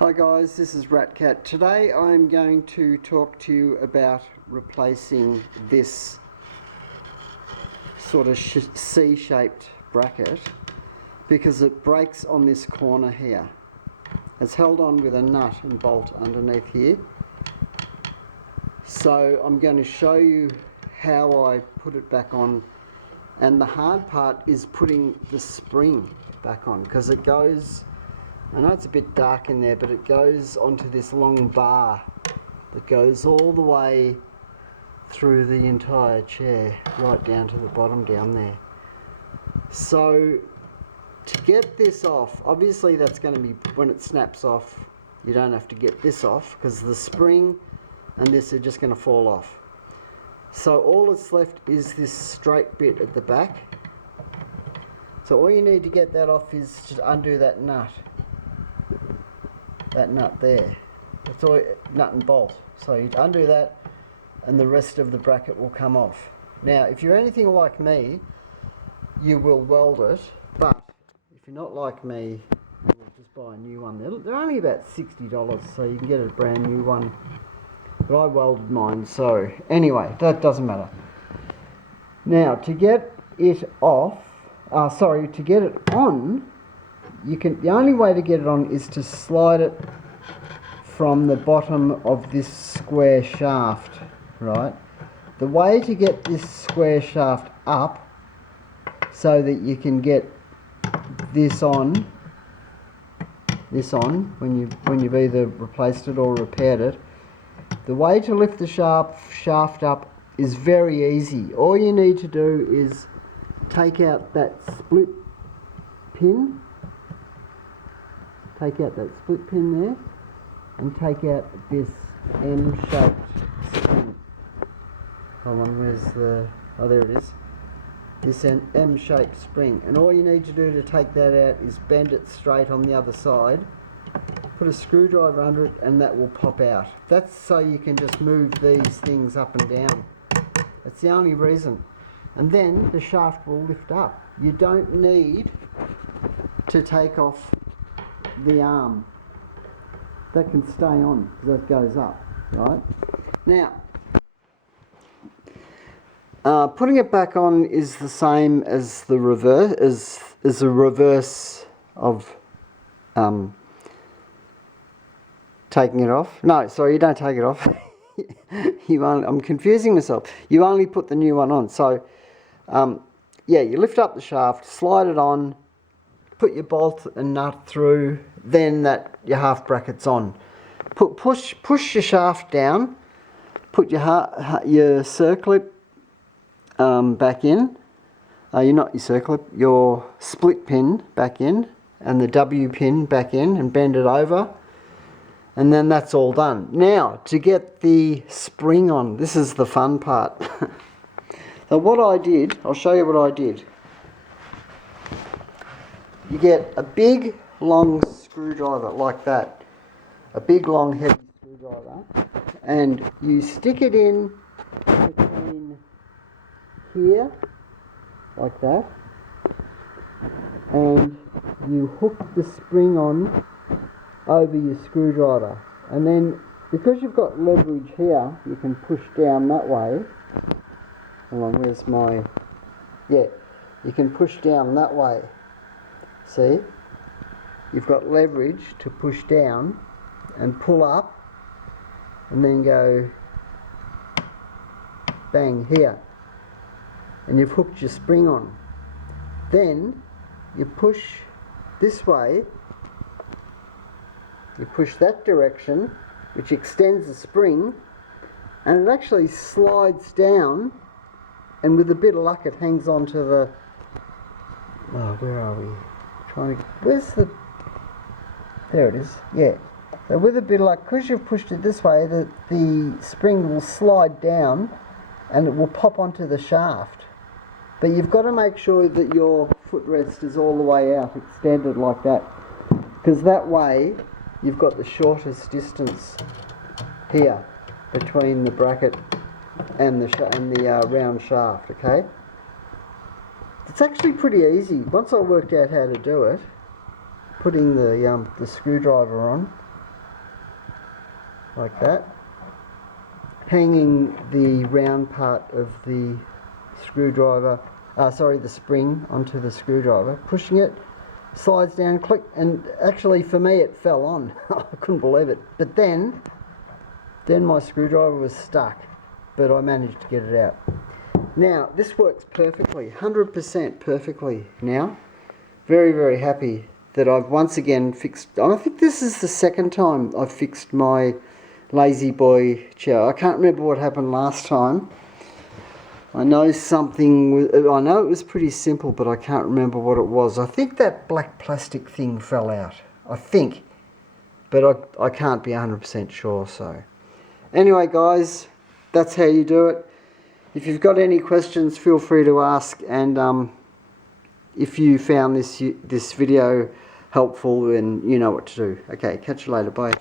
Hi guys, this is Ratcat. Today I'm going to talk to you about replacing this sort of C-shaped bracket because it breaks on this corner here. It's held on with a nut and bolt underneath here. So I'm going to show you how I put it back on, and the hard part is putting the spring back on because it goes, I know it's a bit dark in there, but it goes onto this long bar that goes all the way through the entire chair, right down to the bottom down there. So to get this off, obviously that's going to be, when it snaps off, you don't have to get this off because the spring and this are just going to fall off. So all that's left is this straight bit at the back. So all you need to get that off is just undo that nut. That nut there. It's all nut and bolt. So you undo that and the rest of the bracket will come off. Now if you're anything like me, you will weld it, but if you're not like me, you will just buy a new one. They're only about $60, so you can get a brand new one. But I welded mine, so anyway, that doesn't matter. Now to get it off, to get it on, the only way to get it on is to slide it from the bottom of this square shaft, right? The way to get this square shaft up so that you can get this on when you've either replaced it or repaired it, the way to lift the shaft up is very easy. All you need to do is take out that split pin. Take out that split pin there and take out this M-shaped spring. Hold on, where's the... oh, there it is. This M-shaped spring. And all you need to do to take that out is bend it straight on the other side, put a screwdriver under it, and that will pop out. That's so you can just move these things up and down. That's the only reason. And then the shaft will lift up. You don't need to take off the arm. That can stay on because that goes up, right? Now, putting it back on is the same as the reverse, as the reverse of taking it off. No, sorry, you don't take it off. I'm confusing myself. You only put the new one on. So, yeah, you lift up the shaft, slide it on, put your bolt and nut through, then your half bracket's on. Push your shaft down, put your circlip back in. Not your circlip, your split pin back in, and the W pin back in, and bend it over. And then that's all done. Now, to get the spring on, this is the fun part. So what I did, I'll show you what I did. You get a big, long screwdriver like that. A big, long, heavy screwdriver. And you stick it in between here, like that. And you hook the spring on over your screwdriver, and then because you've got leverage here, you can push down that way. Hold on, where's my... yeah, you can push down that way. See? You've got leverage to push down and pull up and then go bang here, and you've hooked your spring on. Then you push this way. You push that direction, which extends the spring, and it actually slides down, and with a bit of luck it hangs on to the... oh, where are we? Where's the... there it is, yeah. So with a bit of luck, because you've pushed it this way, the spring will slide down and it will pop onto the shaft. But you've got to make sure that your footrest is all the way out, extended like that, because that way you've got the shortest distance here between the bracket and the round shaft, okay? It's actually pretty easy. Once I worked out how to do it, putting the screwdriver on, like that, hanging the round part of the screwdriver, the spring onto the screwdriver, pushing it, slides down, click, and actually for me it fell on. I couldn't believe it. But then my screwdriver was stuck, but I managed to get it out. Now, this works perfectly, 100% perfectly now. Very, very happy that I've once again fixed, I think this is the second time I've fixed my La-Z-Boy chair. I can't remember what happened last time. I know it was pretty simple, but I can't remember what it was. I think that black plastic thing fell out, I think. But I can't be 100% sure, so. Anyway, guys, that's how you do it. If you've got any questions, feel free to ask, and if you found this video helpful, then you know what to do. Okay, catch you later, bye.